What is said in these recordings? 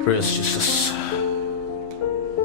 Praise Jesus।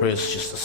Praise Jesus।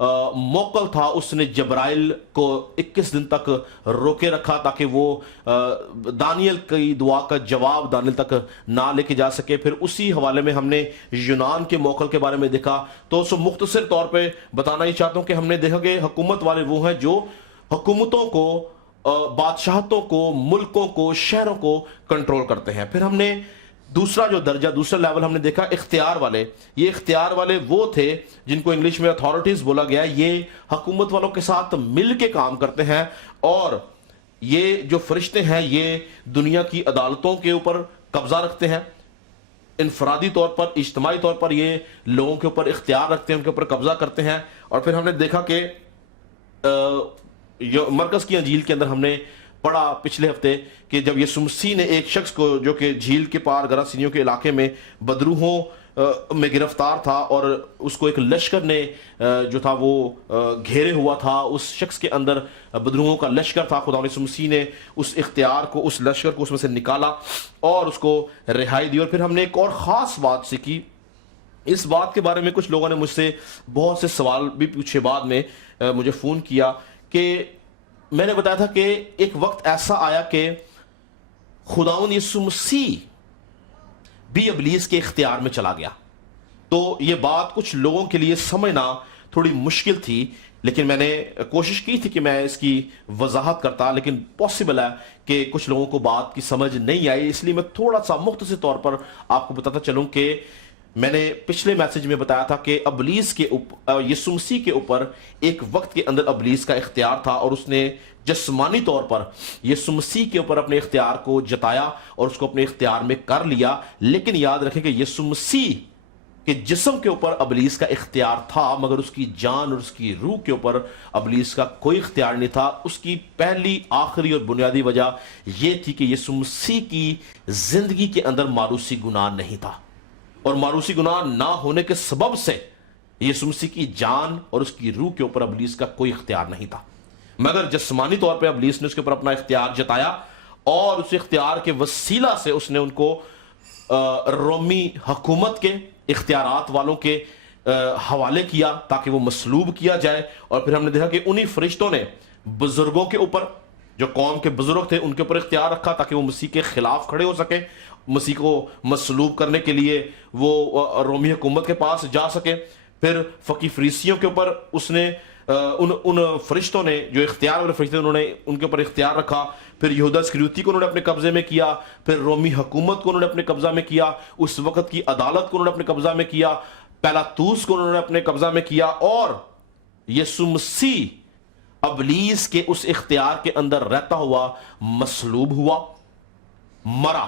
موکل تھا اس نے جبرائیل کو 21 دن تک روکے رکھا تاکہ وہ دانیل کی دعا کا جواب دانیل تک نہ لے کے جا سکے. پھر اسی حوالے میں ہم نے یونان کے موکل کے بارے میں دیکھا. تو مختصر طور پہ بتانا ہی چاہتا ہوں کہ ہم نے دیکھا کہ حکومت والے وہ ہیں جو حکومتوں کو، بادشاہتوں کو، ملکوں کو، شہروں کو کنٹرول کرتے ہیں. پھر ہم نے دوسرا جو درجہ، دوسرا لیول ہم نے دیکھا اختیار والے. یہ اختیار والے وہ تھے جن کو انگلش میں اتھارٹیز بولا گیا. یہ حکومت والوں کے ساتھ مل کے کام کرتے ہیں، اور یہ جو فرشتے ہیں یہ دنیا کی عدالتوں کے اوپر قبضہ رکھتے ہیں. انفرادی طور پر، اجتماعی طور پر یہ لوگوں کے اوپر اختیار رکھتے ہیں، ان کے اوپر قبضہ کرتے ہیں. اور پھر ہم نے دیکھا کہ مرکز کی انجیل کے اندر ہم نے پڑھا پچھلے ہفتے کہ جب یسوع مسیح نے ایک شخص کو جو کہ جھیل کے پار گراسینیوں کے علاقے میں بدروحوں میں گرفتار تھا، اور اس کو ایک لشکر نے جو تھا وہ گھیرے ہوا تھا، اس شخص کے اندر بدروحوں کا لشکر تھا. خدا یسوع مسیح نے اس اختیار کو، اس لشکر کو اس میں سے نکالا اور اس کو رہائی دی. اور پھر ہم نے ایک اور خاص بات سیکھی. اس بات کے بارے میں کچھ لوگوں نے مجھ سے بہت سے سوال بھی پوچھے، بعد میں مجھے فون کیا، کہ میں نے بتایا تھا کہ ایک وقت ایسا آیا کہ خداوند یسوع مسیح بھی ابلیس کے اختیار میں چلا گیا. تو یہ بات کچھ لوگوں کے لیے سمجھنا تھوڑی مشکل تھی، لیکن میں نے کوشش کی تھی کہ میں اس کی وضاحت کرتا، لیکن پاسبل ہے کہ کچھ لوگوں کو بات کی سمجھ نہیں آئی. اس لیے میں تھوڑا سا مختصر طور پر آپ کو بتاتا چلوں کہ میں نے پچھلے میسج میں بتایا تھا کہ ابلیس کے اوپر، یسوع مسیح کے اوپر ایک وقت کے اندر ابلیس کا اختیار تھا، اور اس نے جسمانی طور پر یسوع مسیح کے اوپر اپنے اختیار کو جتایا اور اس کو اپنے اختیار میں کر لیا. لیکن یاد رکھیں کہ یسوع مسیح کے جسم کے اوپر ابلیس کا اختیار تھا، مگر اس کی جان اور اس کی روح کے اوپر ابلیس کا کوئی اختیار نہیں تھا. اس کی پہلی، آخری اور بنیادی وجہ یہ تھی کہ یسوع مسیح کی زندگی کے اندر ماروثی گناہ نہیں تھا، اور ماروثی گناہ نہ ہونے کے سبب سے یسوع مسیح کی جان اور اس کی روح کے اوپر ابلیس کا کوئی اختیار نہیں تھا. مگر جسمانی طور پہ ابلیس نے اس کے اوپر اپنا اختیار جتایا، اور اس اختیار کے وسیلہ سے اس نے ان کو رومی حکومت کے اختیارات والوں کے حوالے کیا تاکہ وہ مصلوب کیا جائے. اور پھر ہم نے دیکھا کہ انہی فرشتوں نے بزرگوں کے اوپر، جو قوم کے بزرگ تھے، ان کے اوپر اختیار رکھا تاکہ وہ مسیح کے خلاف کھڑے ہو سکے، مسیح کو مصلوب کرنے کے لیے وہ رومی حکومت کے پاس جا سکے. پھر فقی فریسیوں کے اوپر اس نے ان فرشتوں نے، جو اختیار والے فرشتے انہوں نے ان کے اوپر اختیار رکھا. پھر یہودا اسکریوتی کو انہوں نے اپنے قبضے میں کیا. پھر رومی حکومت کو انہوں نے اپنے قبضہ میں کیا. اس وقت کی عدالت کو انہوں نے اپنے قبضہ میں کیا. پیلاطوس کو انہوں نے اپنے قبضہ میں کیا. اور یسوع مسیح ابلیس کے اس اختیار کے اندر رہتا ہوا مصلوب ہوا، مرا،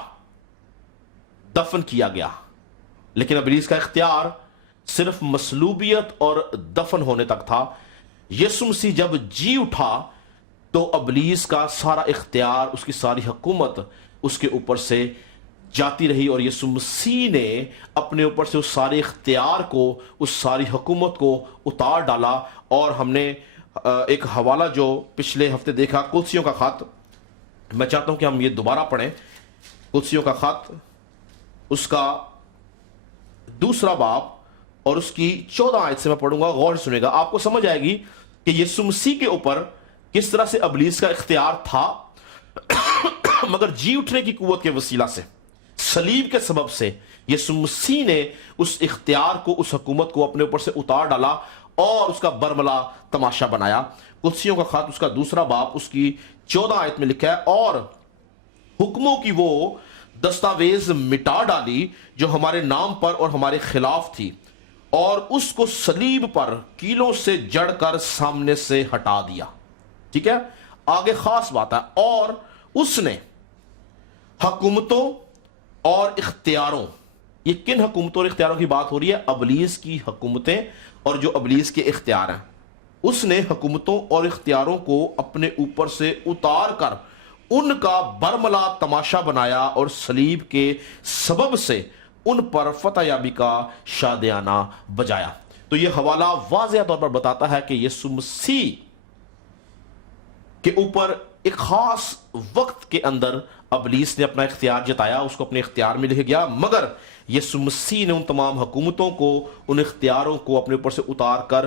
دفن کیا گیا. لیکن ابلیس کا اختیار صرف مصلوبیت اور دفن ہونے تک تھا. یسوع مسیح جب جی اٹھا تو ابلیس کا سارا اختیار، اس کی ساری حکومت اس کے اوپر سے جاتی رہی، اور یسوع مسیح نے اپنے اوپر سے اس سارے اختیار کو، اس ساری حکومت کو اتار ڈالا. اور ہم نے ایک حوالہ جو پچھلے ہفتے دیکھا، کلسیوں کا خط، میں چاہتا ہوں کہ ہم یہ دوبارہ پڑھیں. کلسیوں کا خط، اس کا 2 باب اور اس کی 14 آیت سے میں پڑھوں گا. غور سنے گا، آپ کو سمجھ آئے گی کہ یسوع مسیح کے اوپر کس طرح سے ابلیس کا اختیار تھا، مگر جی اٹھنے کی قوت کے وسیلہ سے، صلیب کے سبب سے یسوع مسیح نے اس اختیار کو، اس حکومت کو اپنے اوپر سے اتار ڈالا اور اس کا برملا تماشا بنایا. قدسیوں کا خط، اس کا 2 باب، اس کی 14 آیت میں لکھا ہے، اور حکموں کی وہ دستاویز مٹا ڈالی جو ہمارے نام پر اور ہمارے خلاف تھی، اور اس کو صلیب پر کیلوں سے جڑ کر سامنے سے ہٹا دیا. ٹھیک ہے، آگے خاص بات ہے. اور اس نے حکومتوں اور اختیاروں، یہ کن حکومتوں اور اختیاروں کی بات ہو رہی ہے؟ ابلیس کی حکومتیں اور جو ابلیس کے اختیار ہیں. اس نے حکومتوں اور اختیاروں کو اپنے اوپر سے اتار کر ان کا برملا تماشا بنایا، اور صلیب کے سبب سے ان پر فتح یابی کا شادیانہ بجایا. تو یہ حوالہ واضح طور پر بتاتا ہے کہ یسوع مسیح کے اوپر ایک خاص وقت کے اندر ابلیس نے اپنا اختیار جتایا، اس کو اپنے اختیار میں لے گیا، مگر یسوع مسیح نے ان تمام حکومتوں کو، ان اختیاروں کو اپنے اوپر سے اتار کر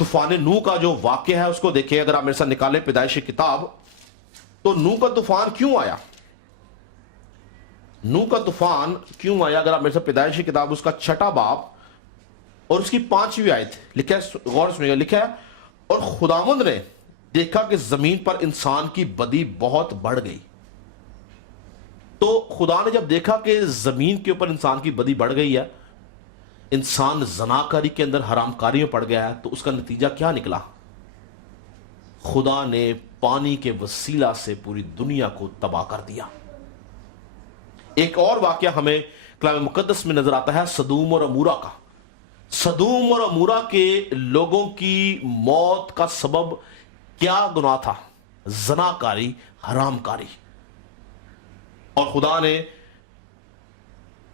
طوفان نوح کا جو واقعہ ہے اس کو دیکھیں. اگر آپ میرے ساتھ نکالیں پیدائش کتاب, تو نوح کا طوفان کیوں آیا؟ نوح کا طوفان کیوں آیا؟ اگر آپ میرے ساتھ پیدائش کتاب اس کا 6 باب اور اس کی 5ویں آیت لکھا ہے, غور سنیے گا. لکھا ہے, اور خداوند نے دیکھا کہ زمین پر انسان کی بدی بہت بڑھ گئی. تو خدا نے جب دیکھا کہ زمین کے اوپر انسان کی بدی بڑھ گئی ہے, انسان زناکاری کے اندر حرام کاری میں پڑ گیا ہے, تو اس کا نتیجہ کیا نکلا؟ خدا نے پانی کے وسیلہ سے پوری دنیا کو تباہ کر دیا. ایک اور واقعہ ہمیں کلام مقدس میں نظر آتا ہے سدوم اور عمورہ کا. سدوم اور عمورہ کے لوگوں کی موت کا سبب کیا گناہ تھا؟ زناکاری, حرام کاری. اور خدا نے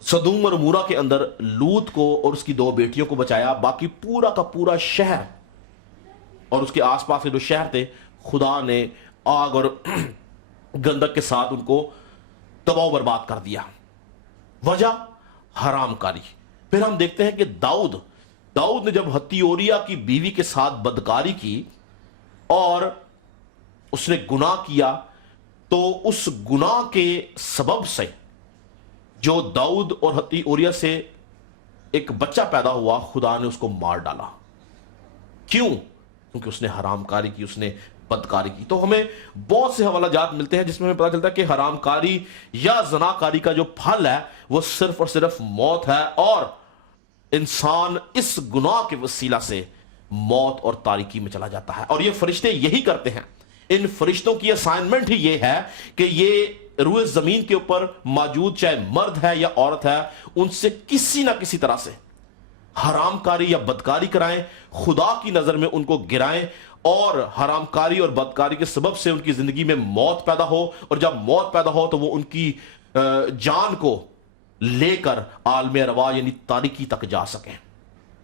سدوم اور عمورہ کے اندر لوط کو اور اس کی 2 بیٹیوں کو بچایا. باقی پورا کا پورا شہر اور اس کے آس پاس کے جو شہر تھے, خدا نے آگ اور گندک کے ساتھ ان کو تباہ و برباد کر دیا. وجہ حرام کاری. پھر ہم دیکھتے ہیں کہ داؤد نے جب ہتی اوریا کی بیوی کے ساتھ بدکاری کی اور اس نے گناہ کیا, تو اس گناہ کے سبب سے جو داؤد اور ہتی اوریا سے ایک بچہ پیدا ہوا, خدا نے اس کو مار ڈالا. کیوں؟ کیونکہ اس نے حرام کاری کی, اس نے بدکاری کی. تو ہمیں بہت سے حوالہ جات ملتے ہیں جس میں ہمیں پتا چلتا ہے کہ حرام کاری یا زناکاری کا جو پھل ہے وہ صرف اور صرف موت ہے, اور انسان اس گناہ کے وسیلہ سے موت اور تاریکی میں چلا جاتا ہے. اور یہ فرشتے یہی کرتے ہیں. ان فرشتوں کی اسائنمنٹ ہی یہ ہے کہ یہ روئے زمین کے اوپر موجود چاہے مرد ہے یا عورت ہے, ان سے کسی نہ کسی طرح سے حرام کاری یا بدکاری کرائیں, خدا کی نظر میں ان کو گرائیں, اور حرام کاری اور بدکاری کے سبب سے ان کی زندگی میں موت پیدا ہو, اور جب موت پیدا ہو تو وہ ان کی جان کو لے کر عالم ارواح یعنی تاریکی تک جا سکیں,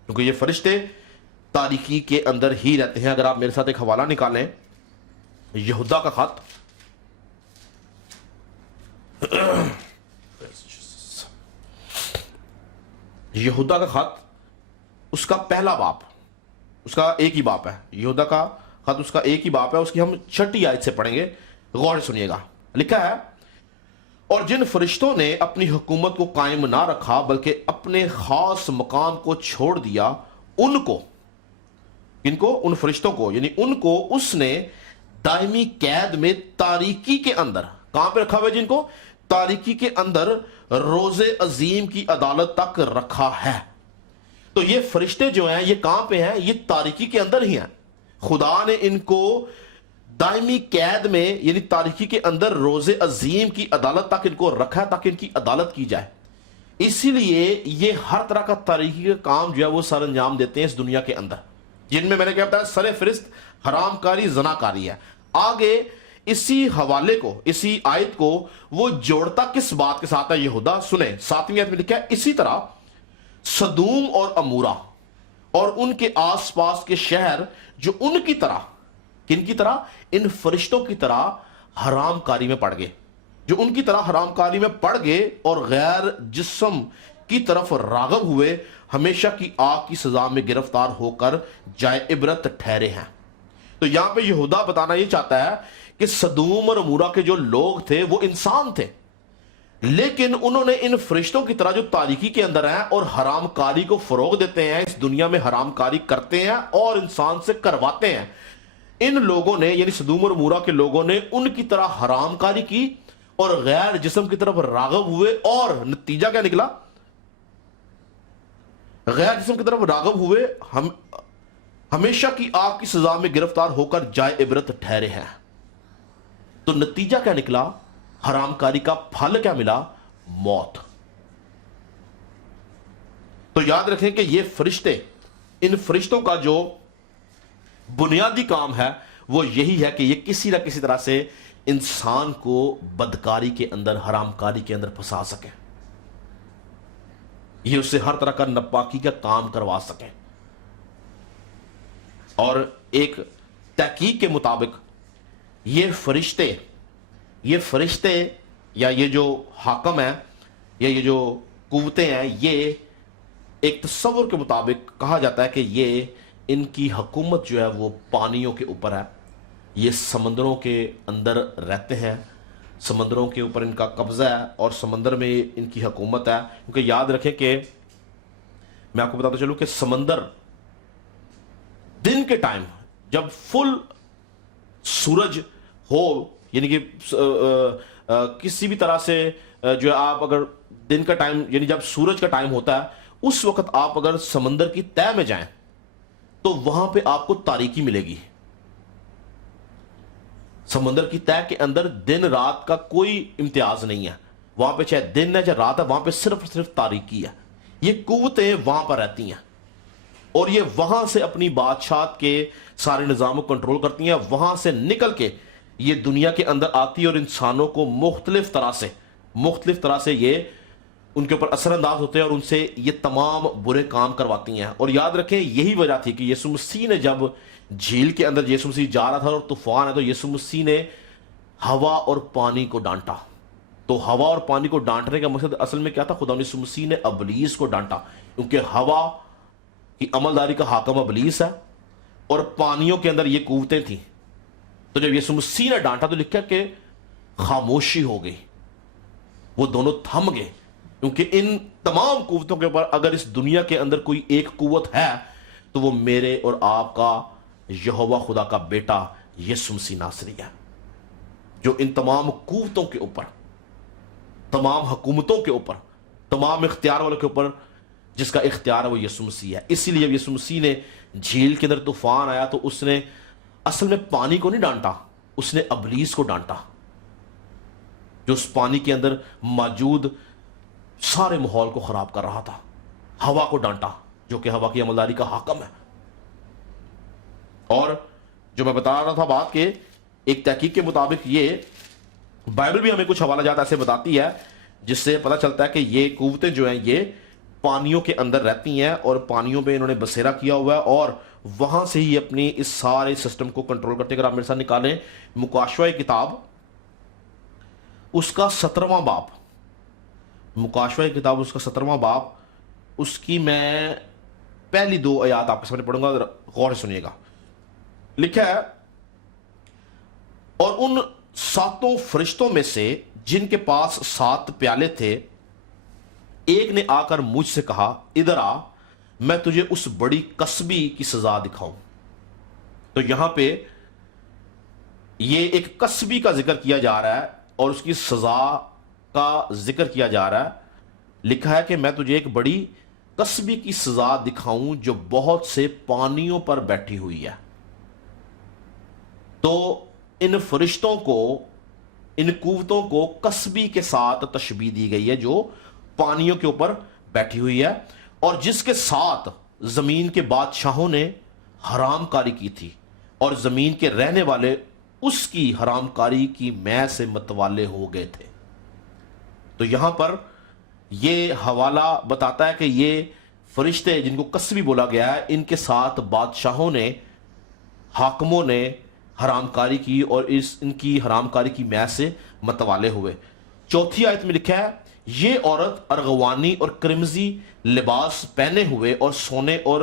کیونکہ یہ فرشتے تاریکی کے اندر ہی رہتے ہیں. اگر آپ میرے ساتھ ایک حوالہ نکالیں, یہودا کا خط, یہودا کا خط اس کا 1 باب, اس کا ایک ہی باب ہے. یہودا کا خط اس کا ایک ہی باب ہے, اس کی ہم 6 آیت سے پڑھیں گے. غور سے سنیے گا. لکھا ہے, اور جن فرشتوں نے اپنی حکومت کو قائم نہ رکھا بلکہ اپنے خاص مقام کو چھوڑ دیا, ان کو, ان فرشتوں کو یعنی ان کو اس نے دائمی قید میں تاریکی کے اندر, کہاں پہ رکھا ہوا ہے؟ جن کو تاریکی کے اندر روز عظیم کی عدالت تک رکھا ہے. تو یہ فرشتے جو ہیں یہ کہاں پہ ہیں؟ یہ تاریکی کے اندر ہی ہیں. خدا نے ان کو دائمی قید میں یعنی تاریکی کے اندر روز عظیم کی عدالت تک ان کو رکھا ہے تاکہ ان کی عدالت کی جائے. اسی لیے یہ ہر طرح کا تاریکی کا کام جو ہے وہ سر انجام دیتے ہیں اس دنیا کے اندر, جن میں نے کیا بتایا سر فہرست حرام کاری, زناکاری ہے. آگے اسی حوالے کو, اسی آیت کو وہ جوڑتا کس بات کے ساتھ ہے یہودا؟ سنیں 7ویں آیت میں لکھا ہے, اسی طرح سدوم اور عمورہ اور ان کے آس پاس کے شہر جو ان کی طرح, کن کی طرح؟ ان فرشتوں کی طرح حرام کاری میں پڑ گئے, جو ان کی طرح حرام کاری میں پڑ گئے اور غیر جسم کی طرف راغب ہوئے, ہمیشہ کی آگ کی سزا میں گرفتار ہو کر جائے عبرت ٹھہرے ہیں. تو یہاں پہ یہودا بتانا یہ چاہتا ہے کہ سدوم اور عمورہ کے جو لوگ تھے وہ انسان تھے, لیکن انہوں نے ان فرشتوں کی طرح جو تاریکی کے اندر ہیں اور حرام کاری کو فروغ دیتے ہیں, اس دنیا میں حرام کاری کرتے ہیں اور انسان سے کرواتے ہیں, ان لوگوں نے یعنی سدوم اور عمورہ کے لوگوں نے ان کی طرح حرام کاری کی اور غیر جسم کی طرف راغب ہوئے, اور نتیجہ کیا نکلا؟ غیر جسم کی طرف راغب ہوئے, ہمیشہ کی آگ کی سزا میں گرفتار ہو کر جائے عبرت ٹھہرے ہیں. تو نتیجہ کیا نکلا؟ حرام کاری کا پھل کیا ملا؟ موت. تو یاد رکھیں کہ یہ فرشتے, ان فرشتوں کا جو بنیادی کام ہے وہ یہی ہے کہ یہ کسی نہ کسی طرح سے انسان کو بدکاری کے اندر, حرام کاری کے اندر پھنسا سکیں, یہ اسے ہر طرح کا ناپاکی کا کام کروا سکیں. اور ایک تحقیق کے مطابق یہ فرشتے یا یہ جو حاکم ہیں یا یہ جو قوتیں ہیں, یہ ایک تصور کے مطابق کہا جاتا ہے کہ یہ ان کی حکومت جو ہے وہ پانیوں کے اوپر ہے. یہ سمندروں کے اندر رہتے ہیں, سمندروں کے اوپر ان کا قبضہ ہے اور سمندر میں ان کی حکومت ہے. کیونکہ یاد رکھیں کہ میں آپ کو بتاتا چلوں کہ سمندر دن کے ٹائم جب فل سورج ہو, یعنی کہ کسی بھی طرح سے جو ہے آپ اگر دن کا ٹائم یعنی جب سورج کا ٹائم ہوتا ہے اس وقت آپ اگر سمندر کی تہ میں جائیں تو وہاں پہ آپ کو تاریکی ملے گی. سمندر کی تہ کے اندر دن رات کا کوئی امتیاز نہیں ہے, وہاں پہ چاہے دن ہے چاہے رات ہے, وہاں پہ صرف تاریکی ہے. یہ قوتیں وہاں پر رہتی ہیں اور یہ وہاں سے اپنی بادشاہت کے سارے نظام کو کنٹرول کرتی ہیں. وہاں سے نکل کے یہ دنیا کے اندر آتی ہے اور انسانوں کو مختلف طرح سے یہ ان کے اوپر اثر انداز ہوتے ہیں اور ان سے یہ تمام برے کام کرواتی ہیں. اور یاد رکھیں یہی وجہ تھی کہ یسوع مسیح نے جب جھیل کے اندر یسوع مسیح جا رہا تھا اور طوفان ہے تو یسوع مسیح نے ہوا اور پانی کو ڈانٹا. تو ہوا اور پانی کو ڈانٹنے کا مقصد اصل میں کیا تھا؟ خدا یسوع مسیح نے ابلیس کو ڈانٹا, کیونکہ ہوا کی عملداری کا حاکم ابلیس ہے اور پانیوں کے اندر یہ قوتیں تھیں. تو جب یسوع مسیح نے ڈانٹا تو لکھا کہ خاموشی ہو گئی, وہ دونوں تھم گئے. کیونکہ ان تمام قوتوں کے اوپر اگر اس دنیا کے اندر کوئی ایک قوت ہے تو وہ میرے اور آپ کا یہوہ خدا کا بیٹا یسوع مسیح ناصری ہے, جو ان تمام قوتوں کے اوپر, تمام حکومتوں کے اوپر, تمام اختیار والوں کے اوپر جس کا اختیار ہے وہ یسوع مسیح ہے. اسی لیے جب یسوع مسیح نے جھیل کے اندر طوفان آیا تو اس نے اصل میں پانی کو نہیں ڈانٹا, اس نے ابلیس کو ڈانٹا جو اس پانی کے اندر موجود سارے ماحول کو خراب کر رہا تھا. ہوا کو ڈانٹا جو کہ ہوا کی عملداری کا حاکم ہے. اور جو میں بتا رہا تھا بات کہ ایک تحقیق کے مطابق یہ بائبل بھی ہمیں کچھ حوالہ جات ایسے بتاتی ہے جس سے پتہ چلتا ہے کہ یہ قوتیں جو ہیں یہ پانیوں کے اندر رہتی ہیں اور پانیوں پہ انہوں نے بسیرا کیا ہوا ہے اور وہاں سے ہی اپنی اس سارے سسٹم کو کنٹرول کرتے. اگر آپ میرے ساتھ نکالیں مکاشوہ کتاب اس کا 17واں باب, مکاشوہ کتاب اس کا 17واں باب, اس کی میں پہلی 2 آیات آپ کے سامنے پڑھوں گا, غور سے سنیے گا. لکھا ہے, اور ان 7 فرشتوں میں سے جن کے پاس 7 پیالے تھے ایک نے آ کر مجھ سے کہا, ادھر آ, میں تجھے اس بڑی کسبی کی سزا دکھاؤں. تو یہاں پہ یہ ایک کسبی کا ذکر کیا جا رہا ہے اور اس کی سزا کا ذکر کیا جا رہا ہے. لکھا ہے کہ میں تجھے ایک بڑی کسبی کی سزا دکھاؤں جو بہت سے پانیوں پر بیٹھی ہوئی ہے. تو ان فرشتوں کو, ان قوتوں کو کسبی کے ساتھ تشبیہ دی گئی ہے جو پانیوں کے اوپر بیٹھی ہوئی ہے اور جس کے ساتھ زمین کے بادشاہوں نے حرام کاری کی تھی اور زمین کے رہنے والے اس کی حرام کاری کی میں سے متوالے ہو گئے تھے. تو یہاں پر یہ حوالہ بتاتا ہے کہ یہ فرشتے جن کو کسبی بولا گیا ہے ان کے ساتھ بادشاہوں نے, حاکموں نے حرام کاری کی اور ان کی حرام کاری کی میں سے متوالے ہوئے. 4 آیت میں لکھا ہے, یہ عورت ارغوانی اور کرمزی لباس پہنے ہوئے اور سونے اور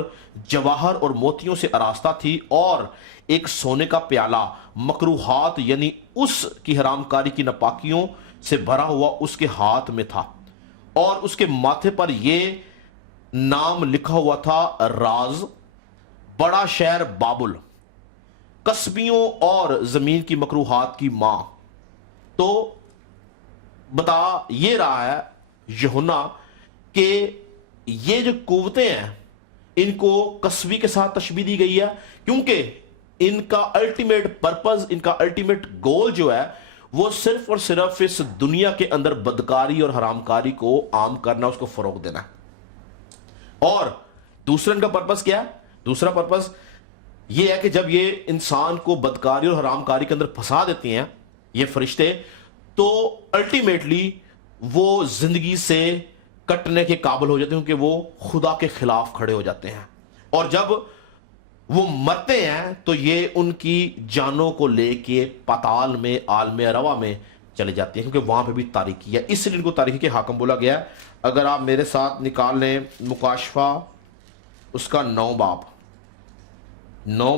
جواہر اور موتیوں سے آراستہ تھی اور ایک سونے کا پیالہ مکروہات یعنی اس کی حرام کاری کی ناپاکیوں سے بھرا ہوا اس کے ہاتھ میں تھا اور اس کے ماتھے پر یہ نام لکھا ہوا تھا, راز, بڑا شہر بابل, کسبیوں اور زمین کی مکروہات کی ماں. تو بتا یہ رہا ہے یوحنا کہ یہ جو قوتیں ہیں ان کو کسبی کے ساتھ تشبیہ دی گئی ہے کیونکہ ان کا الٹیمیٹ پرپز, ان کا الٹیمیٹ گول جو ہے وہ صرف اور صرف اس دنیا کے اندر بدکاری اور حرام کاری کو عام کرنا, اس کو فروغ دینا. اور دوسرا ان کا پرپز کیا ہے؟ دوسرا پرپز یہ ہے کہ جب یہ انسان کو بدکاری اور حرام کاری کے اندر پھنسا دیتے ہیں یہ فرشتے, تو الٹیمیٹلی وہ زندگی سے کٹنے کے قابل ہو جاتے ہیں کیونکہ وہ خدا کے خلاف کھڑے ہو جاتے ہیں. اور جب وہ مرتے ہیں تو یہ ان کی جانوں کو لے کے پاتال میں, عالم اروا میں چلے جاتے ہیں کیونکہ وہاں پہ بھی تاریکی ہے, اس لیے ان کو تاریکی کے حاکم بولا گیا ہے. اگر آپ میرے ساتھ نکال لیں مکاشفہ اس کا 9 باب, 9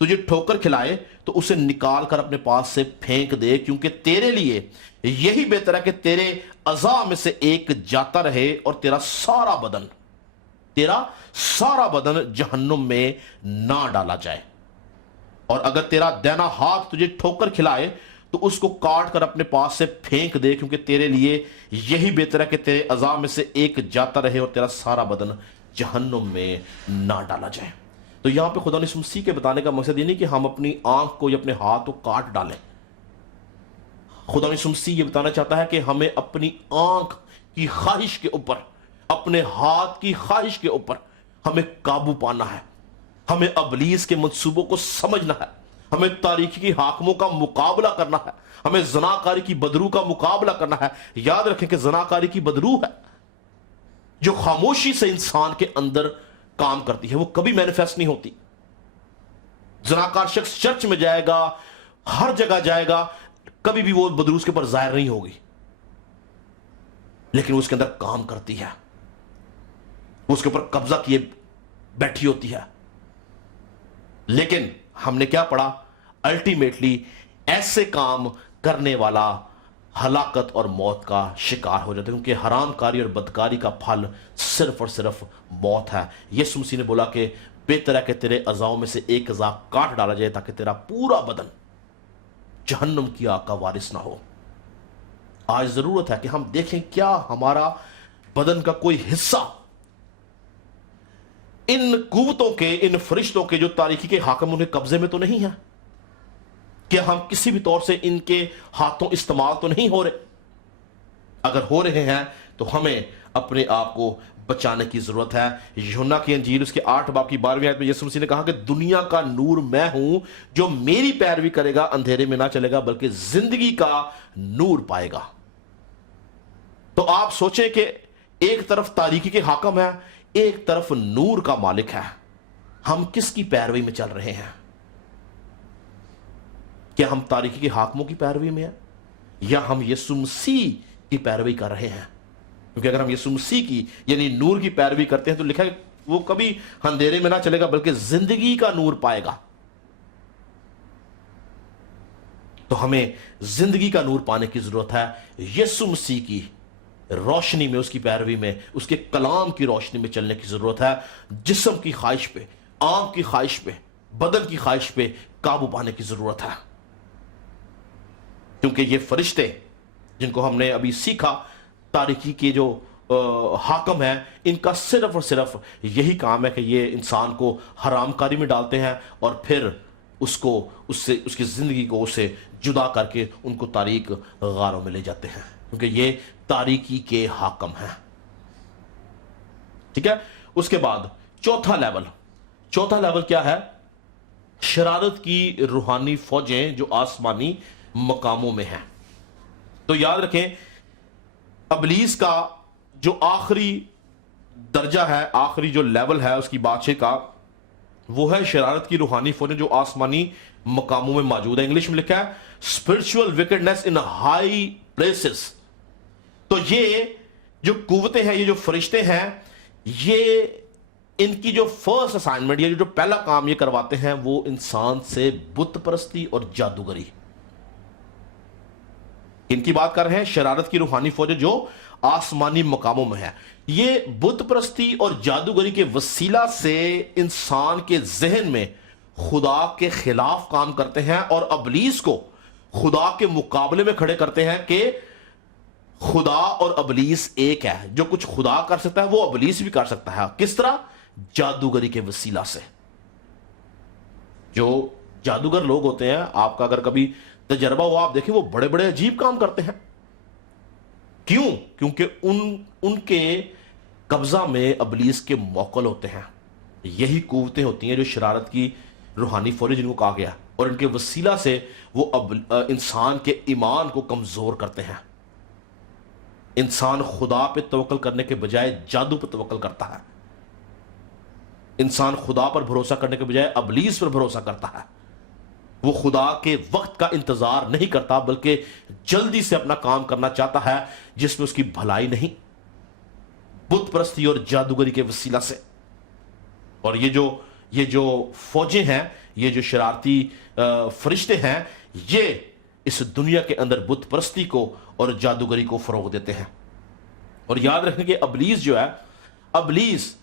تجھے ٹھوکر کھلائے تو اسے نکال کر اپنے پاس سے پھینک دے، کیونکہ تیرے لیے یہی بہتر ہے کہ تیرے اعضاء میں سے ایک جاتا رہے اور تیرا سارا بدن جہنم میں نہ ڈالا جائے۔ اور اگر تیرا دینا ہاتھ تجھے ٹھوکر کھلائے تو اس کو کاٹ کر اپنے پاس سے پھینک دے، کیونکہ تیرے لیے یہی بہتر ہے کہ تیرے اعضاء میں سے ایک جاتا رہے اور تیرا سارا بدن جہنم میں نہ ڈالا جائے۔ تو یہاں پہ خدا یسوع مسیح کے بتانے کا مقصد یہ نہیں کہ ہم اپنی آنکھ کو یا اپنے ہاتھ کو کاٹ ڈالیں۔ خدا یسوع مسیح یہ بتانا چاہتا ہے کہ ہمیں اپنی آنکھ کی خواہش کے اوپر، اپنے ہاتھ کی خواہش کے اوپر ہمیں قابو پانا ہے، ہمیں ابلیس کے منصوبوں کو سمجھنا ہے، ہمیں تاریکی کے حاکموں کا مقابلہ کرنا ہے، ہمیں زناکاری کی بدرو کا مقابلہ کرنا ہے۔ یاد رکھیں کہ زناکاری کی بدرو ہے جو خاموشی سے انسان کے اندر کام کرتی ہے، وہ کبھی مینیفیسٹ نہیں ہوتی۔ زناکار شخص چرچ میں جائے گا، ہر جگہ جائے گا، کبھی بھی وہ بدرو اس کے اوپر ظاہر نہیں ہوگی، لیکن وہ اس کے اندر کام کرتی ہے، وہ اس کے اوپر قبضہ کیے بیٹھی ہوتی ہے۔ لیکن ہم نے کیا پڑھا؟ الٹیمیٹلی ایسے کام کرنے والا ہلاکت اور موت کا شکار ہو جاتا ہے، کیونکہ حرام کاری اور بدکاری کا پھل صرف اور صرف موت ہے۔ یسوع مسیح نے بولا کہ بہتر ہے کہ تیرے اعضاؤں میں سے ایک اعضاء کاٹ ڈالا جائے تاکہ تیرا پورا بدن جہنم کی آگ کا وارث نہ ہو۔ آج ضرورت ہے کہ ہم دیکھیں کیا ہمارا بدن کا کوئی حصہ ان قوتوں کے، ان فرشتوں کے جو تاریکی کے حاکم انہیں قبضے میں تو نہیں ہے؟ کیا ہم کسی بھی طور سے ان کے ہاتھوں استعمال تو نہیں ہو رہے؟ اگر ہو رہے ہیں تو ہمیں اپنے آپ کو بچانے کی ضرورت ہے۔ یوحنا کی انجیل اس کے 8 باب کی 12ویں آیت میں یسوع مسیح نے کہا کہ دنیا کا نور میں ہوں، جو میری پیروی کرے گا اندھیرے میں نہ چلے گا بلکہ زندگی کا نور پائے گا۔ تو آپ سوچیں کہ ایک طرف تاریکی کے حاکم ہے، ایک طرف نور کا مالک ہے، ہم کس کی پیروی میں چل رہے ہیں؟ کیا ہم تاریکی کے حاکموں کی پیروی میں ہیں یا ہم یسوع مسیح کی پیروی کر رہے ہیں؟ کیونکہ اگر ہم یسوع مسیح کی یعنی نور کی پیروی کرتے ہیں تو لکھا ہے وہ کبھی اندھیرے میں نہ چلے گا بلکہ زندگی کا نور پائے گا۔ تو ہمیں زندگی کا نور پانے کی ضرورت ہے، یسوع مسیح کی روشنی میں، اس کی پیروی میں، اس کے کلام کی روشنی میں چلنے کی ضرورت ہے۔ جسم کی خواہش پہ، آنکھ کی خواہش پہ، بدن کی خواہش پہ قابو پانے کی ضرورت ہے، کیونکہ یہ فرشتے جن کو ہم نے ابھی سیکھا، تاریکی کے جو حاکم ہیں، ان کا صرف اور صرف یہی کام ہے کہ یہ انسان کو حرام کاری میں ڈالتے ہیں اور پھر اس کی زندگی کو اسے جدا کر کے ان کو تاریک غاروں میں لے جاتے ہیں، کیونکہ یہ تاریکی کے حاکم ہیں۔ ٹھیک ہے؟ اس کے بعد چوتھا لیول کیا ہے؟ شرارت کی روحانی فوجیں جو آسمانی مقاموں میں ہیں۔ تو یاد رکھیں ابلیس کا جو آخری درجہ ہے، آخری جو لیول ہے اس کی بادشاہ کا، وہ ہے شرارت کی روحانی فوجیں جو آسمانی مقاموں میں موجود ہے۔ انگلش میں لکھا ہے spiritual wickedness in high places۔ تو یہ جو قوتیں ہیں، یہ جو فرشتے ہیں، یہ ان کی جو فرسٹ اسائنمنٹ، یہ جو پہلا کام یہ کرواتے ہیں وہ انسان سے بت پرستی اور جادوگری۔ ان کی بات کر رہے ہیں شرارت کی روحانی فوجیں جو آسمانی مقاموں میں ہے۔ یہ بت پرستی اور جادوگری کے وسیلہ سے انسان کے ذہن میں خدا کے خلاف کام کرتے ہیں اور ابلیس کو خدا کے مقابلے میں کھڑے کرتے ہیں کہ خدا اور ابلیس ایک ہے، جو کچھ خدا کر سکتا ہے وہ ابلیس بھی کر سکتا ہے۔ کس طرح؟ جادوگری کے وسیلہ سے۔ جو جادوگر لوگ ہوتے ہیں، آپ کا اگر کبھی تجربہ ہوا، آپ دیکھیں وہ بڑے بڑے عجیب کام کرتے ہیں۔ کیوں؟ کیونکہ ان کے قبضہ میں ابلیس کے موکل ہوتے ہیں۔ یہی قوتیں ہوتی ہیں جو شرارت کی روحانی فوجیں جن کو کہا گیا، اور ان کے وسیلہ سے وہ انسان کے ایمان کو کمزور کرتے ہیں۔ انسان خدا پہ توکل کرنے کے بجائے جادو پہ توکل کرتا ہے، انسان خدا پر بھروسہ کرنے کے بجائے ابلیس پر بھروسہ کرتا ہے۔ وہ خدا کے وقت کا انتظار نہیں کرتا بلکہ جلدی سے اپنا کام کرنا چاہتا ہے جس میں اس کی بھلائی نہیں، بت پرستی اور جادوگری کے وسیلہ سے۔ اور یہ جو یہ جو فوجیں ہیں، یہ جو شرارتی فرشتے ہیں، یہ اس دنیا کے اندر بت پرستی کو اور جادوگری کو فروغ دیتے ہیں۔ اور یاد رکھیں کہ ابلیس جو ہے، ابلیس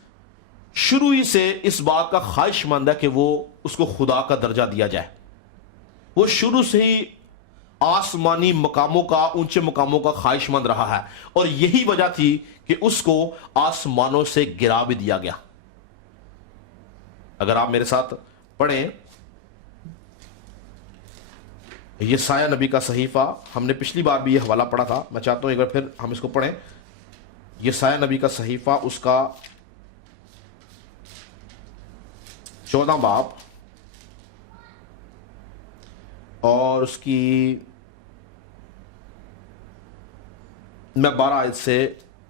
شروع ہی سے اس بات کا خواہش مند ہے کہ وہ اس کو خدا کا درجہ دیا جائے۔ وہ شروع سے ہی آسمانی مقاموں کا، اونچے مقاموں کا خواہش مند رہا ہے، اور یہی وجہ تھی کہ اس کو آسمانوں سے گرا بھی دیا گیا۔ اگر آپ میرے ساتھ پڑھیں یسایہ نبی کا صحیفہ، ہم نے پچھلی بار بھی یہ حوالہ پڑھا تھا، میں چاہتا ہوں ایک بار پھر ہم اس کو پڑھیں۔ یسایہ نبی کا صحیفہ، اس کا 14 باب اور اس کی میں 12 آیت سے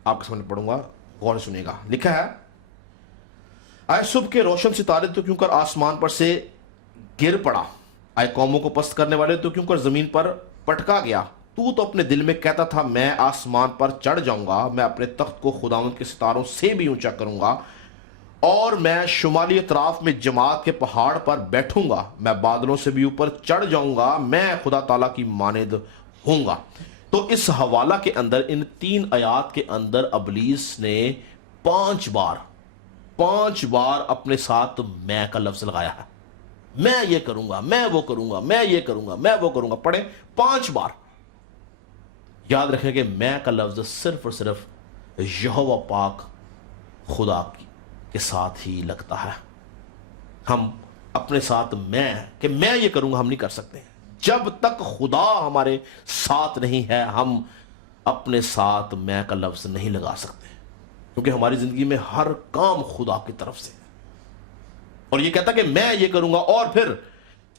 آپ کے سامنے پڑھوں گا، غور سے سنیے گا۔ لکھا ہے، آئے صبح کے روشن ستارے تو کیوں کر آسمان پر سے گر پڑا، آئے قوموں کو پست کرنے والے تو کیوں کر زمین پر پٹکا گیا۔ تو اپنے دل میں کہتا تھا میں آسمان پر چڑھ جاؤں گا، میں اپنے تخت کو خداوند کے ستاروں سے بھی اونچا کروں گا، اور میں شمالی اطراف میں جماعت کے پہاڑ پر بیٹھوں گا، میں بادلوں سے بھی اوپر چڑھ جاؤں گا، میں خدا تعالیٰ کی مانند ہوں گا۔ تو اس حوالہ کے اندر، ان 3 آیات کے اندر، ابلیس نے 5 بار اپنے ساتھ میں کا لفظ لگایا ہے۔ میں یہ کروں گا، میں وہ کروں گا، میں یہ کروں گا، میں وہ کروں گا۔ پڑھیں 5 بار۔ یاد رکھیں کہ میں کا لفظ صرف اور صرف یہوہ پاک خدا کے ساتھ ہی لگتا ہے۔ ہم اپنے ساتھ کہ میں یہ کروں گا ہم نہیں کر سکتے۔ جب تک خدا ہمارے ساتھ نہیں ہے، ہم اپنے ساتھ میں کا لفظ نہیں لگا سکتے، کیونکہ ہماری زندگی میں ہر کام خدا کی طرف سے ہے۔ اور یہ کہتا کہ میں یہ کروں گا، اور پھر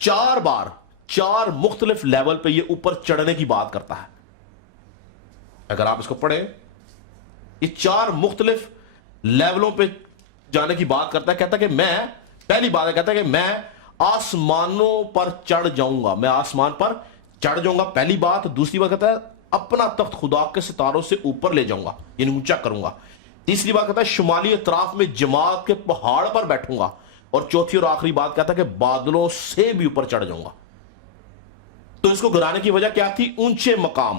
4 بار 4 مختلف لیول پہ یہ اوپر چڑھنے کی بات کرتا ہے۔ اگر آپ اس کو پڑھیں، یہ 4 مختلف لیولوں پہ جانے کی بات کرتا ہے۔ کہتا کہ میں، پہلی بات ہے، کہتا کہ میں آسمانوں پر چڑھ جاؤں گا، میں آسمان پر چڑھ جاؤں گا، پہلی بات۔ دوسری بات کہتا ہے اپنا تخت خدا کے ستاروں سے اوپر لے جاؤں گا، یعنی اونچا کروں گا۔ تیسری بات کہتا ہے شمالی اطراف میں جماعت کے پہاڑ پر بیٹھوں گا، اور چوتھی اور آخری بات کہتا ہے کہ بادلوں سے بھی اوپر چڑھ جاؤں گا۔ تو اس کو گرانے کی وجہ کیا تھی؟ اونچے مقام۔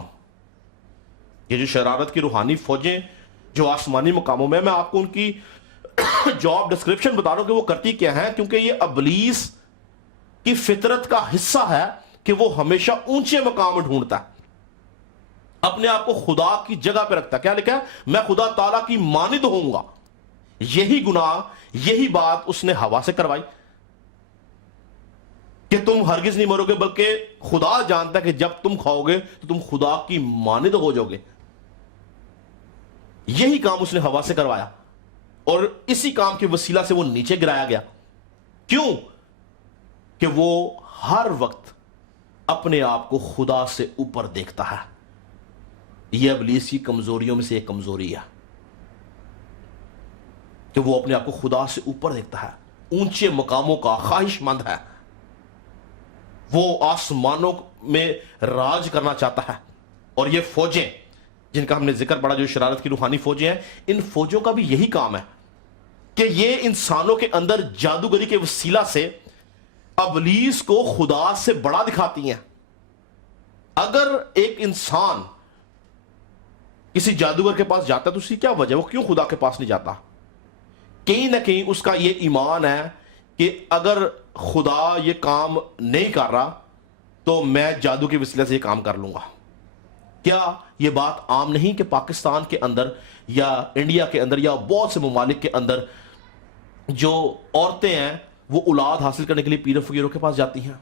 یہ جو شرارت کی روحانی فوجیں جو آسمانی مقاموں میں آپ کو ان کی جاب ڈسکرپشن بتا رہا ہوں کہ وہ کرتی کیا ہے، کیونکہ یہ ابلیس کی فطرت کا حصہ ہے کہ وہ ہمیشہ اونچے مقام ڈھونڈتا ہے، اپنے آپ کو خدا کی جگہ پہ رکھتا ہے۔ کیا لکھا ہے؟ میں خدا تعالیٰ کی مانند ہوں گا۔ یہی گناہ، یہی بات اس نے ہوا سے کروائی کہ تم ہرگز نہیں مرو گے، بلکہ خدا جانتا ہے کہ جب تم کھاؤ گے تو تم خدا کی مانند ہو جاؤ گے۔ یہی کام اس نے ہوا سے کروایا، اور اسی کام کے وسیلہ سے وہ نیچے گرایا گیا۔ کیوں؟ کہ وہ ہر وقت اپنے آپ کو خدا سے اوپر دیکھتا ہے۔ یہ ابلیس کی کمزوریوں میں سے ایک کمزوری ہے کہ وہ اپنے آپ کو خدا سے اوپر دیکھتا ہے، اونچے مقاموں کا خواہش مند ہے، وہ آسمانوں میں راج کرنا چاہتا ہے۔ اور یہ فوجیں جن کا ہم نے ذکر پڑھا، جو شرارت کی روحانی فوجیں ہیں، ان فوجوں کا بھی یہی کام ہے کہ یہ انسانوں کے اندر جادوگری کے وسیلہ سے ابلیس کو خدا سے بڑا دکھاتی ہیں۔ اگر ایک انسان کسی جادوگر کے پاس جاتا ہے تو اس کی کیا وجہ، وہ کیوں خدا کے پاس نہیں جاتا؟ کہیں نہ کہیں اس کا یہ ایمان ہے کہ اگر خدا یہ کام نہیں کر رہا تو میں جادو کے وسیلے سے یہ کام کر لوں گا۔ کیا یہ بات عام نہیں کہ پاکستان کے اندر یا انڈیا کے اندر یا بہت سے ممالک کے اندر جو عورتیں ہیں وہ اولاد حاصل کرنے کے لیے پیر و فقیروں کے پاس جاتی ہیں؟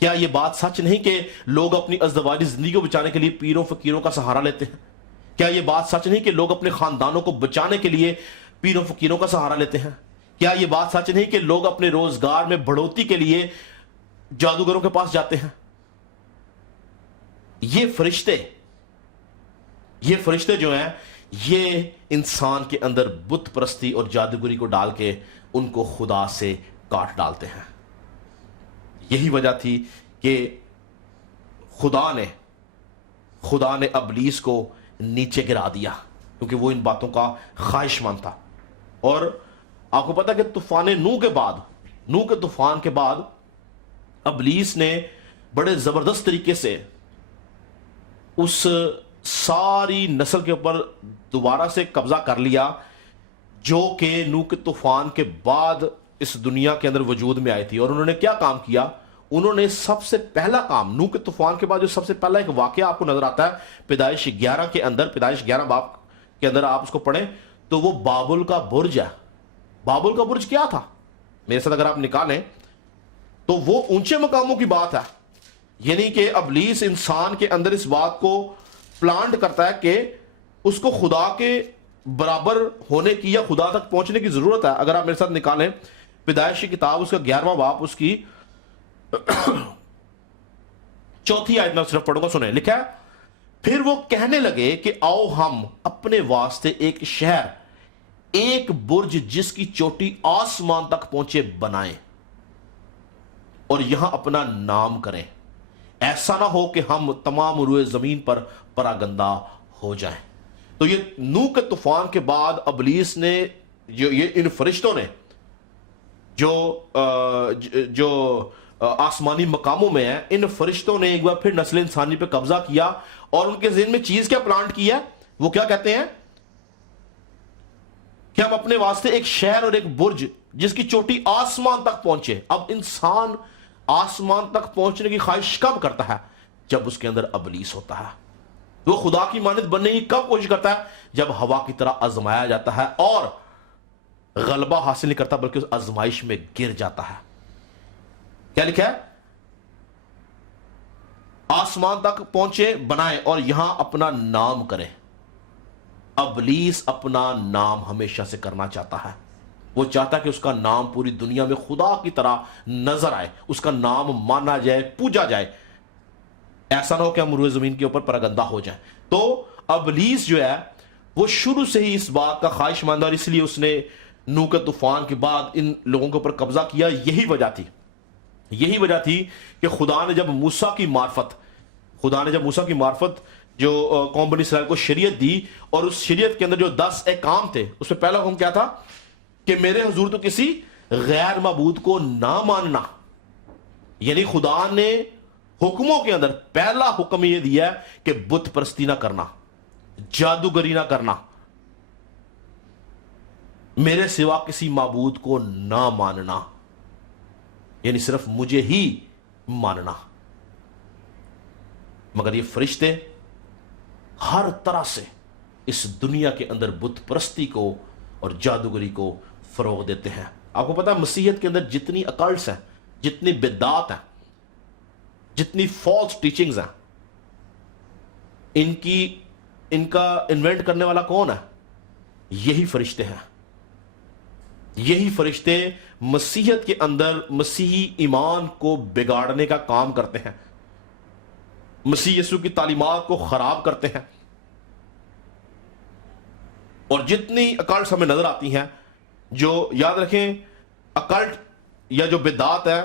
کیا یہ بات سچ نہیں کہ لوگ اپنی ازدواجی زندگی کو بچانے کے لیے پیروں فقیروں کا سہارا لیتے ہیں؟ کیا یہ بات سچ نہیں کہ لوگ اپنے خاندانوں کو بچانے کے لیے پیروں فقیروں کا سہارا لیتے ہیں؟ کیا یہ بات سچ نہیں کہ لوگ اپنے روزگار میں بڑھوتی کے لیے جادوگروں کے پاس جاتے ہیں؟ یہ فرشتے جو ہیں یہ انسان کے اندر بت پرستی اور جادوگری کو ڈال کے ان کو خدا سے کاٹ ڈالتے ہیں۔ یہی وجہ تھی کہ خدا نے ابلیس کو نیچے گرا دیا، کیونکہ وہ ان باتوں کا خواہش مند تھا۔ اور آپ کو پتا کہ طوفان نوح کے طوفان کے بعد ابلیس نے بڑے زبردست طریقے سے اس ساری نسل کے اوپر دوبارہ سے قبضہ کر لیا جو کہ نوح کے طوفان کے بعد اس دنیا کے اندر وجود میں آئی تھی. اور انہوں نے کیا کام کیا؟ انہوں نے سب سے پہلا کام نوح کے طوفان کے بعد جو سب سے پہلا ایک واقعہ آپ کو نظر آتا ہے پیدائش 11 کے اندر، پیدائش 11 باب کے اندر آپ اس کو پڑھیں تو وہ بابل کا برج ہے. بابل کا برج کیا تھا؟ میرے ساتھ اگر آپ نکالیں تو وہ اونچے مقاموں کی بات ہے. یعنی کہ ابلیس انسان کے اندر اس بات کو پلانٹ کرتا ہے کہ اس کو خدا کے برابر ہونے کی یا خدا تک پہنچنے کی ضرورت ہے. اگر آپ میرے ساتھ نکالیں پیدائش کی کتاب اس کا 11واں باب اس کی 4 آیت میں صرف پڑھوں گا، سنیں. لکھا ہے پھر وہ کہنے لگے کہ آؤ ہم اپنے واسطے ایک شہر، ایک برج جس کی چوٹی آسمان تک پہنچے بنائیں اور یہاں اپنا نام کریں، ایسا نہ ہو کہ ہم تمام روئے زمین پر پراگندہ ہو جائیں. تو یہ نوح کے طوفان کے بعد ابلیس نے یہ ان فرشتوں نے جو آسمانی مقاموں میں ہیں، ان فرشتوں نے ایک بار پھر نسل انسانی پہ قبضہ کیا اور ان کے ذہن میں چیز کیا پلانٹ کی ہے؟ وہ کیا کہتے ہیں کہ ہم اپنے واسطے ایک شہر اور ایک برج جس کی چوٹی آسمان تک پہنچے. اب انسان آسمان تک پہنچنے کی خواہش کب کرتا ہے؟ جب اس کے اندر ابلیس ہوتا ہے. وہ خدا کی مانند بننے کی کب کوشش کرتا ہے؟ جب ہوا کی طرح آزمایا جاتا ہے اور غلبہ حاصل نہیں کرتا بلکہ اس آزمائش میں گر جاتا ہے. کیا لکھا ہے؟ آسمان تک پہنچے بنائے اور یہاں اپنا نام کریں. ابلیس اپنا نام ہمیشہ سے کرنا چاہتا ہے. وہ چاہتا ہے کہ اس کا نام پوری دنیا میں خدا کی طرح نظر آئے، اس کا نام مانا جائے، پوجا جائے. ایسا نہ ہو کہ ہم روئے زمین کے اوپر پراگندہ ہو جائیں. تو ابلیس جو ہے وہ شروع سے ہی اس بات کا خواہش مند، اور اس لیے اس نے نوح کے طوفان کے بعد ان لوگوں کے اوپر قبضہ کیا. یہی وجہ تھی کہ خدا نے جب موسیٰ کی معرفت جو قوم بنی اسرائیل کو شریعت دی، اور اس شریعت کے اندر جو 10 احکام تھے اس میں پہلا حکم کیا تھا کہ میرے حضور تو کسی غیر معبود کو نہ ماننا. یعنی خدا نے حکموں کے اندر پہلا حکم یہ دیا ہے کہ بت پرستی نہ کرنا، جادوگری نہ کرنا، میرے سوا کسی معبود کو نہ ماننا، یعنی صرف مجھے ہی ماننا. مگر یہ فرشتے ہر طرح سے اس دنیا کے اندر بت پرستی کو اور جادوگری کو فروغ دیتے ہیں. آپ کو پتا ہے مسیحیت کے اندر جتنی اکلٹس ہیں، جتنی بدعات ہیں، جتنی فالس ٹیچنگز ہیں، ان کا انوینٹ کرنے والا کون ہے؟ یہی فرشتے ہیں. یہی فرشتے مسیحیت کے اندر مسیحی ایمان کو بگاڑنے کا کام کرتے ہیں، مسیح یسوع کی تعلیمات کو خراب کرتے ہیں. اور جتنی اکلٹس ہمیں نظر آتی ہیں، جو یاد رکھیں اکلٹ یا جو بدعات ہے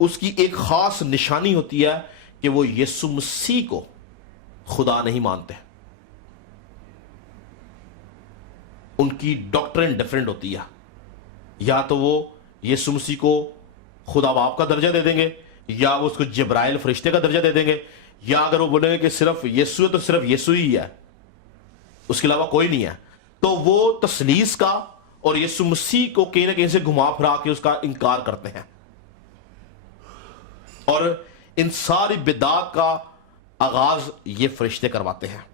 اس کی ایک خاص نشانی ہوتی ہے کہ وہ یسوع مسیح کو خدا نہیں مانتے. ان کی ڈاکٹرن ڈیفرنٹ ہوتی ہے. یا تو وہ یسوع مسیح کو خدا باپ کا درجہ دے دیں گے، یا وہ اس کو جبرائیل فرشتے کا درجہ دے دیں گے، یا اگر وہ بولیں گے کہ صرف یسوع ہے تو صرف یسوع ہی ہے، اس کے علاوہ کوئی نہیں ہے، تو وہ تثلیث کا اور یسوع مسیح کو کہیں نہ کہیں سے گھما پھرا کے اس کا انکار کرتے ہیں. اور ان ساری بدعات کا آغاز یہ فرشتے کرواتے ہیں.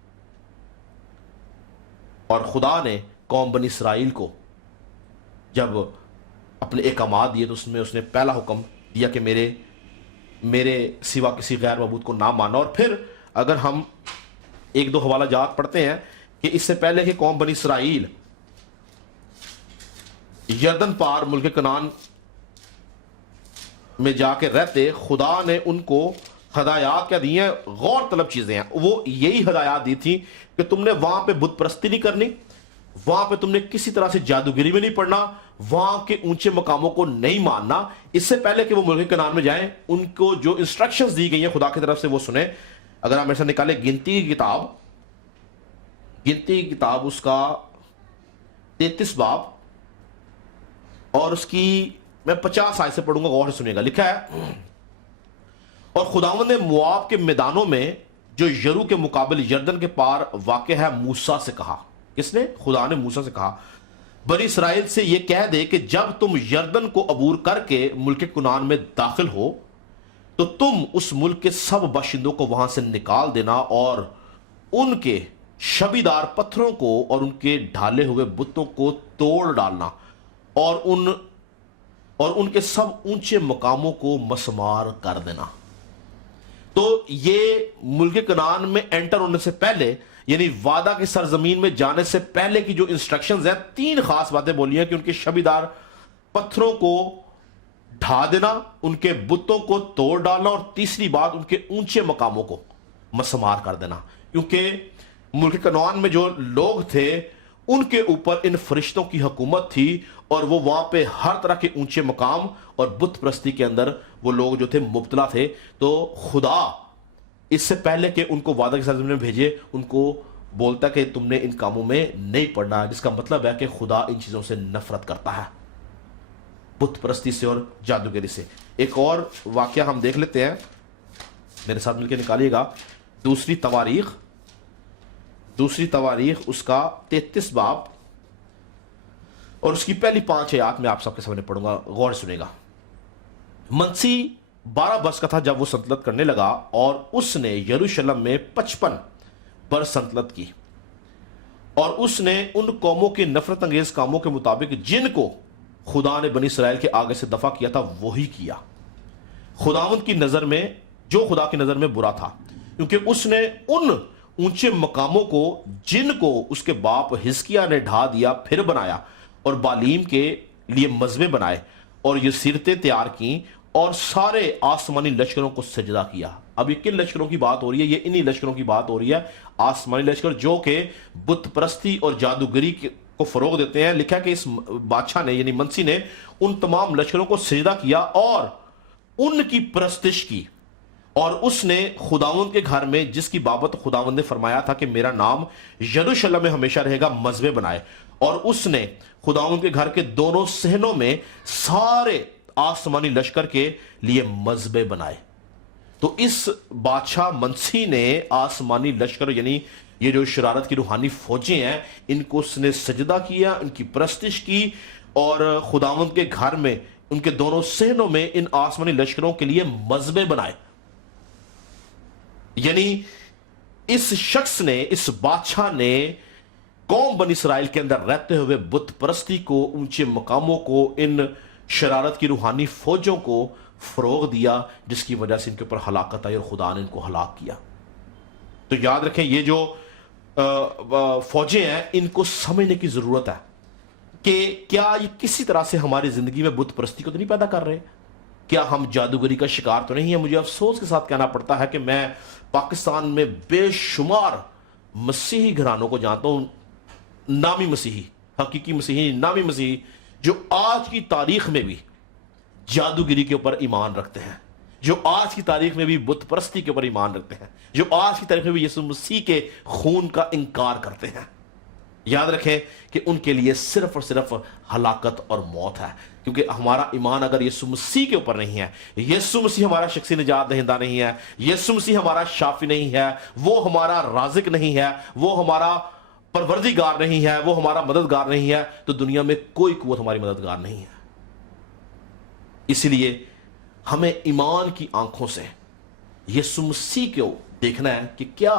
اور خدا نے قوم بنی اسرائیل کو جب اپنے احکامات دیے تو اس نے پہلا حکم دیا کہ میرے سوا کسی غیر معبود کو نہ مانا. اور پھر اگر ہم ایک دو حوالہ جات پڑھتے ہیں کہ اس سے پہلے کہ قوم بنی اسرائیل یردن پار ملک کنعان میں جا کے رہتے، خدا نے ان کو ہدایات کیا دی ہیں؟ غور طلب چیزیں ہیں. وہ یہی ہدایات دی تھی کہ تم نے وہاں پہ بت پرستی نہیں کرنی، وہاں پہ تم نے کسی طرح سے جادوگری میں نہیں پڑنا، وہاں کے اونچے مقاموں کو نہیں ماننا. اس سے پہلے کہ وہ ملک کنعان میں جائیں ان کو جو انسٹرکشنز دی گئی ہیں خدا کی طرف سے وہ سنیں. اگر آپ میرے سے نکالیں گنتی کی کتاب اس کا 33 باب اور اس کی میں 50 آیت سے پڑھوں گا، غور سے سنیے گا. لکھا ہے اور خداوند نے مواب کے میدانوں میں جو یرو کے مقابل یردن کے پار واقع ہے موسیٰ سے کہا. کس نے؟ خدا نے موسیٰ سے کہا بنی اسرائیل سے یہ کہہ دے کہ جب تم یردن کو عبور کر کے ملک کنعان میں داخل ہو تو تم اس ملک کے سب باشندوں کو وہاں سے نکال دینا اور ان کے شبیدار پتھروں کو اور ان کے ڈھالے ہوئے بتوں کو توڑ ڈالنا اور ان کے سب اونچے مقاموں کو مسمار کر دینا. تو یہ ملک کنعان میں انٹر ہونے سے پہلے، یعنی وعدہ کی سرزمین میں جانے سے پہلے کی جو انسٹرکشنز ہیں، 3 خاص باتیں بولی ہیں کہ ان کے شبیدار پتھروں کو ڈھا دینا، ان کے بتوں کو توڑ ڈالنا، اور تیسری بات ان کے اونچے مقاموں کو مسمار کر دینا. کیونکہ ملک کنعان میں جو لوگ تھے ان کے اوپر ان فرشتوں کی حکومت تھی، اور وہ وہاں پہ ہر طرح کے اونچے مقام اور بت پرستی کے اندر وہ لوگ جو تھے مبتلا تھے. تو خدا اس سے پہلے کہ ان کو وعدہ کی سرزمین میں بھیجے، ان کو بولتا کہ تم نے ان کاموں میں نہیں پڑنا، جس کا مطلب ہے کہ خدا ان چیزوں سے نفرت کرتا ہے، بت پرستی سے اور جادوگری سے. ایک اور واقعہ ہم دیکھ لیتے ہیں، میرے ساتھ مل کے نکالیے گا. دوسری تواریخ اس کا 33 باب اور اس کی پہلی 5 آیات میں آپ سب کے سامنے پڑھوں گا، غور سنے گا. منسی 12 برس کا تھا جب وہ سلطنت کرنے لگا، اور اس نے یروشلم میں 55 برس سلطنت کی، اور اس نے ان قوموں کے نفرت انگیز کاموں کے مطابق جن کو خدا نے بنی اسرائیل کے آگے سے دفع کیا تھا وہی کیا، خداوند کی نظر میں جو خدا کی نظر میں برا تھا، کیونکہ اس نے ان اونچے مقاموں کو جن کو اس کے باپ حزقیہ نے ڈھا دیا پھر بنایا، اور بالیم کے لیے مذبے بنائے اور یہ سیرتیں تیار کیں اور سارے آسمانی لشکروں کو سجدہ کیا. اب یہ کن لشکروں کی بات ہو رہی ہے؟ یہ انہی لشکروں کی بات ہو رہی ہے، آسمانی لشکر جو کہ بت پرستی اور جادوگری کو فروغ دیتے ہیں. لکھا کہ اس بادشاہ نے یعنی منسی نے ان تمام لشکروں کو سجدہ کیا اور ان کی پرستش کی، اور اس نے خداوند کے گھر میں جس کی بابت خداوند نے فرمایا تھا کہ میرا نام یروشلم میں ہمیشہ رہے گا مذبے بنائے، اور اس نے خداوند کے گھر کے دونوں صحنوں میں سارے آسمانی لشکر کے لیے مذبے بنائے. تو اس بادشاہ منسی نے آسمانی لشکر یعنی یہ جو شرارت کی روحانی فوجیں ہیں ان کو اس نے سجدہ کیا، ان کی پرستش کی، اور خداوند کے گھر میں ان کے دونوں صحنوں میں ان آسمانی لشکروں کے لیے مذبے بنائے. یعنی اس شخص نے، اس بادشاہ نے قوم بنی اسرائیل کے اندر رہتے ہوئے بت پرستی کو، اونچے مقاموں کو، ان شرارت کی روحانی فوجوں کو فروغ دیا، جس کی وجہ سے ان کے اوپر ہلاکت آئی اور خدا نے ان کو ہلاک کیا. تو یاد رکھیں یہ جو فوجیں ہیں ان کو سمجھنے کی ضرورت ہے کہ کیا یہ کسی طرح سے ہماری زندگی میں بت پرستی کو تو نہیں پیدا کر رہے، کیا ہم جادوگری کا شکار تو نہیں ہے. مجھے افسوس کے ساتھ کہنا پڑتا ہے کہ میں پاکستان میں بے شمار مسیحی گھرانوں کو جانتا ہوں، نامی مسیحی، حقیقی مسیحی، نامی مسیحی، جو آج کی تاریخ میں بھی جادوگری کے اوپر ایمان رکھتے ہیں، جو آج کی تاریخ میں بھی بت پرستی کے اوپر ایمان رکھتے ہیں، جو آج کی تاریخ میں بھی یسوع مسیح کے خون کا انکار کرتے ہیں. یاد رکھیں کہ ان کے لیے صرف اور صرف ہلاکت اور موت ہے، کیونکہ ہمارا ایمان اگر یسوع مسیح کے اوپر نہیں ہے، یسوع مسیح ہمارا شخصی نجات دہندہ نہیں ہے، یسوع مسیح ہمارا شافی نہیں ہے، وہ ہمارا رازق نہیں ہے، وہ ہمارا پروردگار نہیں ہے، وہ ہمارا مددگار نہیں ہے، تو دنیا میں کوئی قوت ہماری مددگار نہیں ہے. اسی لیے ہمیں ایمان کی آنکھوں سے یسوع مسیح کو دیکھنا ہے کہ کیا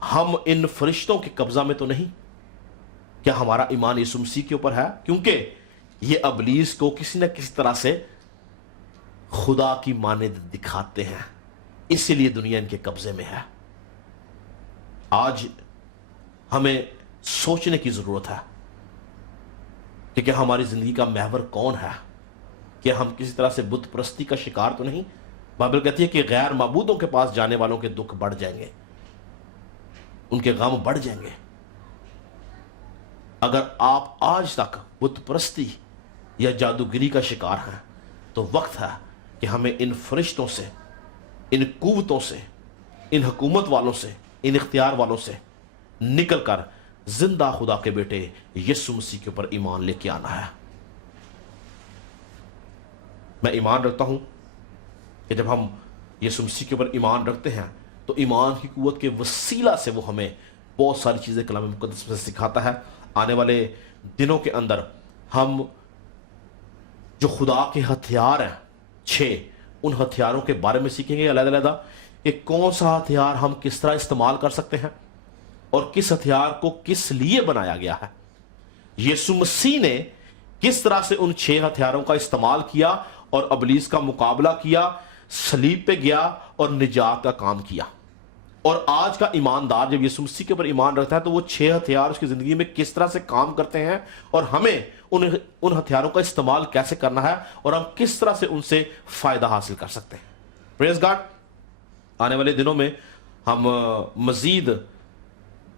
ہم ان فرشتوں کے قبضہ میں تو نہیں، کیا ہمارا ایمان یسوع مسیح کے اوپر ہے، کیونکہ یہ ابلیس کو کسی نہ کسی طرح سے خدا کی مانند دکھاتے ہیں، اسی لیے دنیا ان کے قبضے میں ہے. آج ہمیں سوچنے کی ضرورت ہے کہ کیا ہماری زندگی کا محور کون ہے، کہ ہم کسی طرح سے بت پرستی کا شکار تو نہیں. بائبل کہتی ہے کہ غیر معبودوں کے پاس جانے والوں کے دکھ بڑھ جائیں گے، ان کے غم بڑھ جائیں گے. اگر آپ آج تک بت پرستی یا جادوگری کا شکار ہیں تو وقت ہے کہ ہمیں ان فرشتوں سے، ان قوتوں سے، ان حکومت والوں سے، ان اختیار والوں سے نکل کر زندہ خدا کے بیٹے یسوع مسیح کے اوپر ایمان لے کے آنا ہے. میں ایمان رکھتا ہوں کہ جب ہم یسوع مسیح کے اوپر ایمان رکھتے ہیں تو ایمان کی قوت کے وسیلہ سے وہ ہمیں بہت ساری چیزیں کلام مقدس میں سکھاتا ہے. آنے والے دنوں کے اندر ہم جو خدا کے ہتھیار ہیں 6 ان ہتھیاروں کے بارے میں سیکھیں گے علیحدہ علیحدہ کہ کون سا ہتھیار ہم کس طرح استعمال کر سکتے ہیں اور کس ہتھیار کو کس لیے بنایا گیا ہے. یسوع مسیح نے کس طرح سے ان 6 ہتھیاروں کا استعمال کیا اور ابلیس کا مقابلہ کیا, صلیب پہ گیا اور نجات کا کام کیا. اور آج کا ایماندار جب یسوع مسیح کے اوپر ایمان رکھتا ہے تو وہ 6 ہتھیار اس کی زندگی میں کس طرح سے کام کرتے ہیں اور ہمیں ان ہتھیاروں کا استعمال کیسے کرنا ہے اور ہم کس طرح سے ان سے فائدہ حاصل کر سکتے ہیں. پریز گاڈ. آنے والے دنوں میں ہم مزید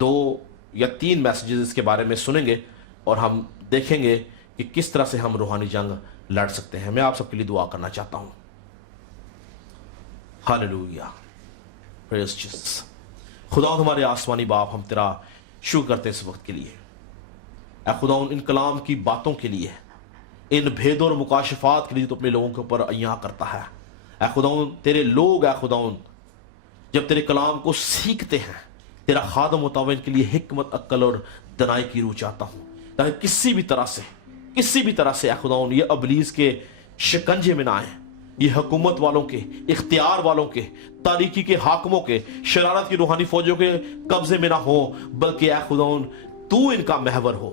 2 یا 3 میسیجز اس کے بارے میں سنیں گے اور ہم دیکھیں گے کہ کس طرح سے ہم روحانی جنگ لڑ سکتے ہیں. میں آپ سب کے لیے دعا کرنا چاہتا ہوں. ہاللویا. پریز جیسس. خدا ہمارے آسمانی باپ, ہم تیرا شکر کرتے ہیں اس وقت کے لیے. اے خدا ان کلام کی باتوں کے لیے, ان بھیدوں اور مکاشفات کے لیے تو اپنے لوگوں کے اوپر عیاں کرتا ہے. اے خدا تیرے لوگ اے خدا جب تیرے کلام کو سیکھتے ہیں تیرا خادم ہوتا ہوا ان کے لیے حکمت, عقل اور دنائی کی روح چاہتا ہوں تاکہ کسی بھی طرح سے اے خدا یہ ابلیس کے شکنجے میں نہ آئیں, یہ حکومت والوں کے, اختیار والوں کے, تاریکی کے حاکموں کے, شرارت کی روحانی فوجوں کے قبضے میں نہ ہو, بلکہ اے خدا تو ان کا محور ہو,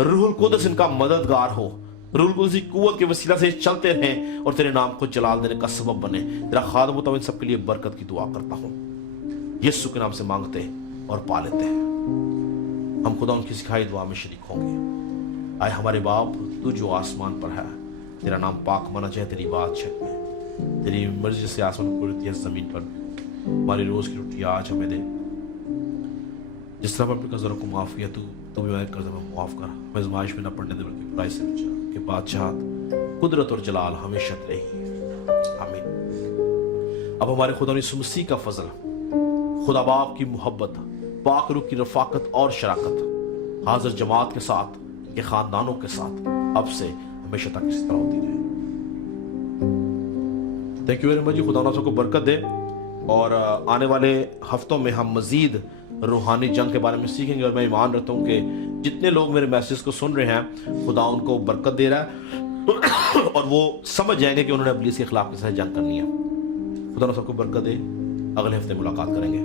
روح القدس ان کا مددگار ہو, روح القدس کی قوت کے وسیلہ سے چلتے رہیں اور تیرے نام کو جلال دینے کا سبب بنے. تیرا خادم ہوتا ہوں ان سب کے لیے برکت کی دعا کرتا ہوں, یسوع کے نام سے مانگتے اور پا لیتے ہیں. ہم خدا ان کی سکھائی دعا میں شریک ہوں گے. آئے ہمارے باپ تو جو آسمان پر ہے, تیرا نام پاک مانا جائے, تیری بات چھت میں, تیری مرضی سے آسمان پر ہوتی ہے زمین پر. ہماری روز کی روٹی آج ہمیں دے, جس طرح اپنے قرضوں کو معاف کیا تو بھی ہمارے قرض میں معاف کر, ہمیں آزمائش میں نہ پڑنے دے بلکہ برائی سے بچا, کہ بادشاہت, قدرت اور جلال ہمیشہ رہی. آمین. اب ہمارے خدا یسوع مسیح کا فضل, خدا باپ کی محبت, پاک روح کی رفاقت اور شراکت حاضر جماعت کے ساتھ, کے خاندانوں کے ساتھ اب سے ہمیشہ تک اسی طرح ہوتی رہے. Thank you very much. خدا آپ سب کو برکت دے. اور آنے والے ہفتوں میں ہم مزید روحانی جنگ کے بارے میں سیکھیں گے, اور میں ایمان رکھتا ہوں کہ جتنے لوگ میرے میسیج کو سن رہے ہیں خدا ان کو برکت دے رہا ہے اور وہ سمجھ جائیں گے کہ انہوں نے ابلیس کے خلاف کس طرح جنگ کرنی ہے. خدا سب کو برکت دے. اگلے ہفتے ملاقات کریں گے.